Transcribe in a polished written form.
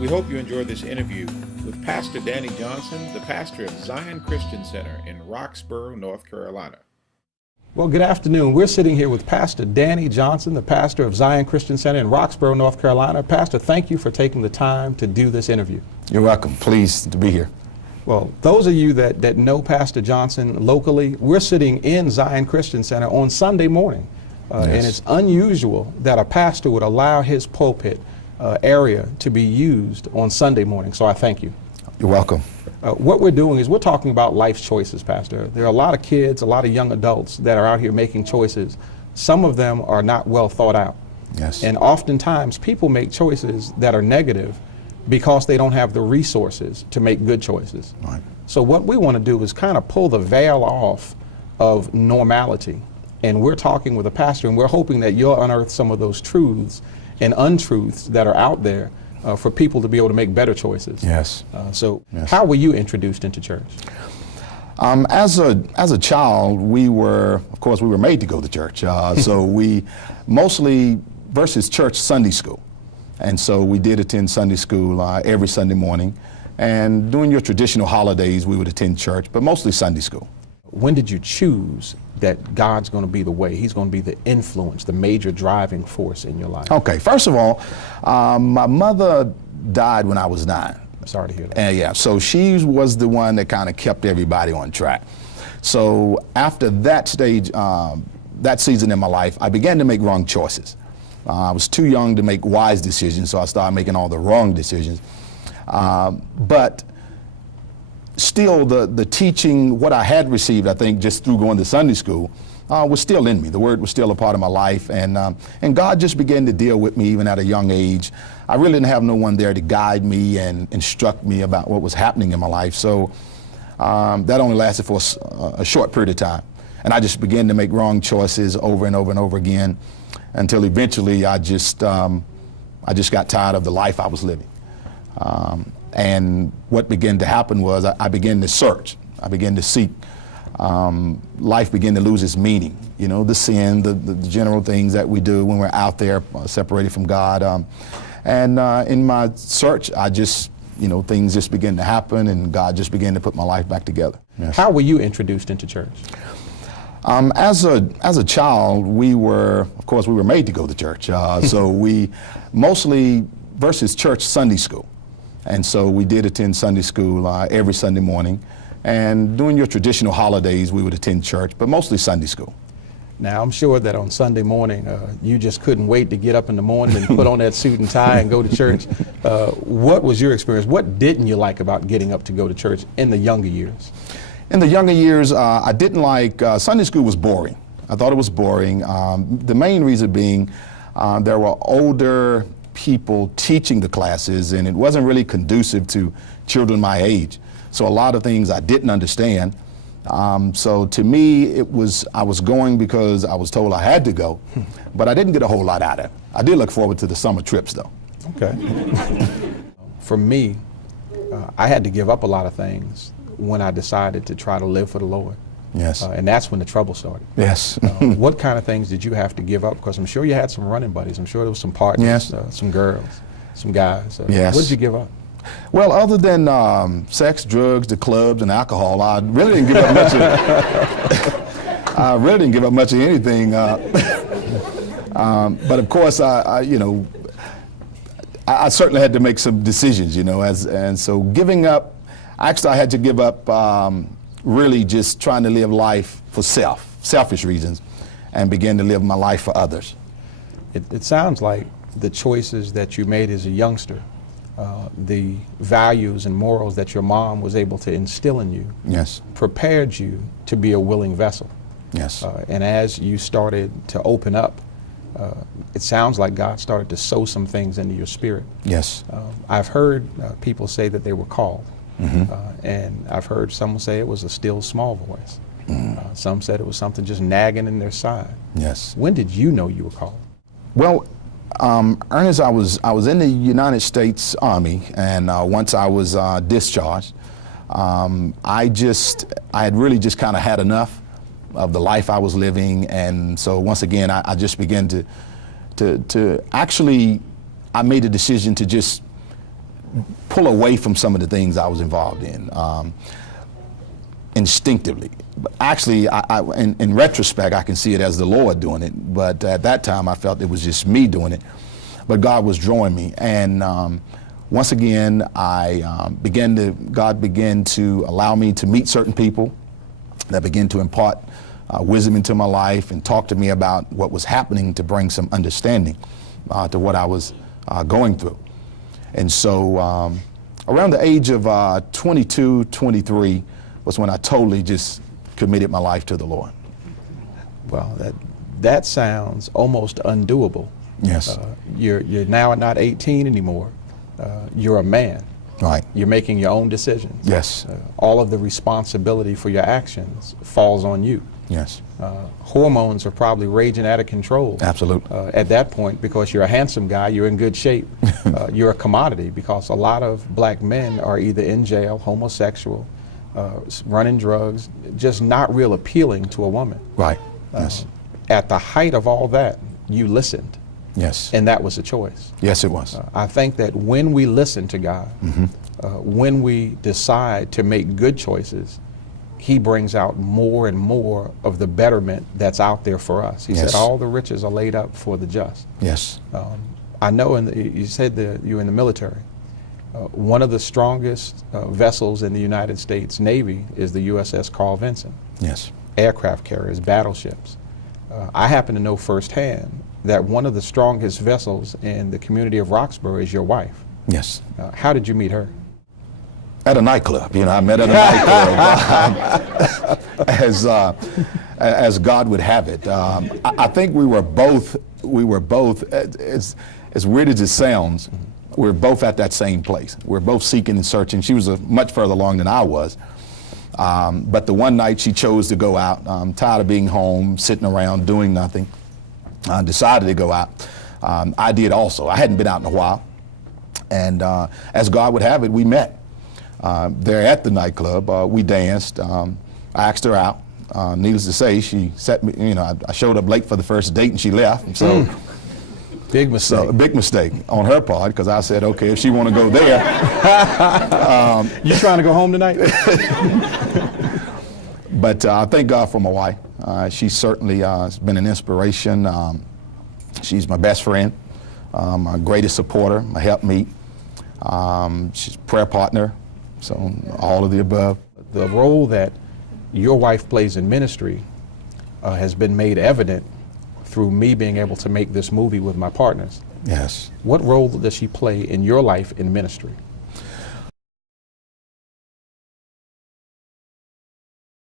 We hope you enjoyed this interview with Pastor Danny Johnson, the pastor of Zion Chirstian Center in Roxboro, North Carolina. Well, good afternoon. We're sitting here with Pastor Danny Johnson, the pastor of Zion Chirstian Center in Roxboro, North Carolina. Pastor, thank you for taking the time to do this interview. You're welcome. Pleased to be here. Well, those of you that know Pastor Johnson locally, we're sitting in Zion Chirstian Center on Sunday morning. And it's unusual that a pastor would allow his pulpit area to be used on Sunday morning, so I thank you. You're welcome. What we're doing is we're talking about life's choices, Pastor. There are a lot of kids, a lot of young adults that are out here making choices. Some of them are not well thought out. Yes. And oftentimes people make choices that are negative because they don't have the resources to make good choices. Right. So what we want to do is kind of pull the veil off of normality. And we're talking with a pastor, and we're hoping that you'll unearth some of those truths and untruths that are out there for people to be able to make better choices. Yes. Yes. How were you introduced into church? As a child, we were made to go to church. So we mostly versus church Sunday school. And so we did attend Sunday school every Sunday morning. And during your traditional holidays, we would attend church, but mostly Sunday school. When did you choose that God's going to be the way? He's going to be the influence, the major driving force in your life? Okay, first of all, my mother died when I was 9. I'm sorry to hear that. And yeah, so she was the one that kind of kept everybody on track. So after that stage, that season in my life, I began to make wrong choices. I was too young to make wise decisions, so I started making all the wrong decisions. But still, the teaching, what I had received, I think, just through going to Sunday school, was still in me. The Word was still a part of my life, and God just began to deal with me even at a young age. I really didn't have no one there to guide me and instruct me about what was happening in my life, so that only lasted for a short period of time. And I just began to make wrong choices over and over and over again, until eventually I just got tired of the life I was living. And what began to happen was I began to search. I began to seek. Life began to lose its meaning. You know, the sin, the general things that we do when we're out there separated from God. And in my search, I just, things just began to happen, and God just began to put my life back together. Yes. How were you introduced into church? As a child, we were made to go to church. So we mostly versus church Sunday school. And so we did attend Sunday school every Sunday morning. And during your traditional holidays, we would attend church, but mostly Sunday school. Now, I'm sure that on Sunday morning, you just couldn't wait to get up in the morning and put on that suit and tie and go to church. What was your experience? What didn't you like about getting up to go to church in the younger years? In the younger years, I didn't like, Sunday school was boring. I thought it was boring. The main reason being there were older people teaching the classes, and it wasn't really conducive to children my age. So a lot of things I didn't understand. So to me, I was going because I was told I had to go, but I didn't get a whole lot out of it. I did look forward to the summer trips, though. Okay. For me, I had to give up a lot of things when I decided to try to live for the Lord. Yes. And that's when the trouble started. Yes. What kind of things did you have to give up? Because I'm sure you had some running buddies. I'm sure there was some partners, yes. Some girls, some guys. Yes. What did you give up? Well, other than sex, drugs, the clubs, and alcohol, I really didn't give up much of, I really didn't give up much of anything. But of course, I certainly had to make some decisions, and so giving up, actually I had to give up really just trying to live life for selfish reasons, and begin to live my life for others. It sounds like the choices that you made as a youngster, the values and morals that your mom was able to instill in you, yes, prepared you to be a willing vessel. Yes. And as you started to open up, it sounds like God started to sow some things into your spirit. Yes. I've heard people say that they were called. Mm-hmm. And I've heard someone say it was a still small voice. Some said it was something just nagging in their side. Yes. When did you know you were called? Well, Ernest, I was in the United States Army, and once I was discharged, I had really just kind of had enough of the life I was living, and so once again I just began to actually, I made a decision to just pull away from some of the things I was involved in instinctively. But actually, in retrospect, I can see it as the Lord doing it. But at that time, I felt it was just me doing it. But God was drawing me, and once again, God began to allow me to meet certain people that began to impart wisdom into my life and talk to me about what was happening to bring some understanding to what I was going through. And so around the age of 22, 23 was when I totally just committed my life to the Lord. Well, that sounds almost undoable. Yes. You're now not 18 anymore. You're a man. Right. You're making your own decisions. Yes. All of the responsibility for your actions falls on you. Yes. Hormones are probably raging out of control. Absolutely. At that point, because you're a handsome guy, you're in good shape. You're a commodity, because a lot of black men are either in jail, homosexual, running drugs, just not real appealing to a woman. Right. Yes. At the height of all that, you listened. Yes. And that was a choice. Yes, it was. I think that when we listen to God, when we decide to make good choices, He brings out more and more of the betterment that's out there for us. He Yes. said, all the riches are laid up for the just. Yes. I know you said that you're in the military. One of the strongest vessels in the United States Navy is the USS Carl Vinson. Yes. Aircraft carriers, battleships. I happen to know firsthand that one of the strongest vessels in the community of Roxboro is your wife. Yes. How did you meet her? At a nightclub. I met at a nightclub, as God would have it. I think we were both, as weird as it sounds, we were both at that same place. We were both seeking and searching. She was much further along than I was. But the one night she chose to go out, tired of being home, sitting around, doing nothing, decided to go out. I did also. I hadn't been out in a while. And as God would have it, we met. There at the nightclub, we danced. I asked her out. Needless to say, she set me. I showed up late for the first date, and she left. So, big mistake. So a big mistake on her part, because I said, okay, if she want to go there. You trying to go home tonight? But I thank God for my wife. She certainly has been an inspiration. She's my best friend, my greatest supporter, my helpmeet. She's a prayer partner. So all of the above. The role that your wife plays in ministry has been made evident through me being able to make this movie with my partners. Yes. What role does she play in your life in ministry?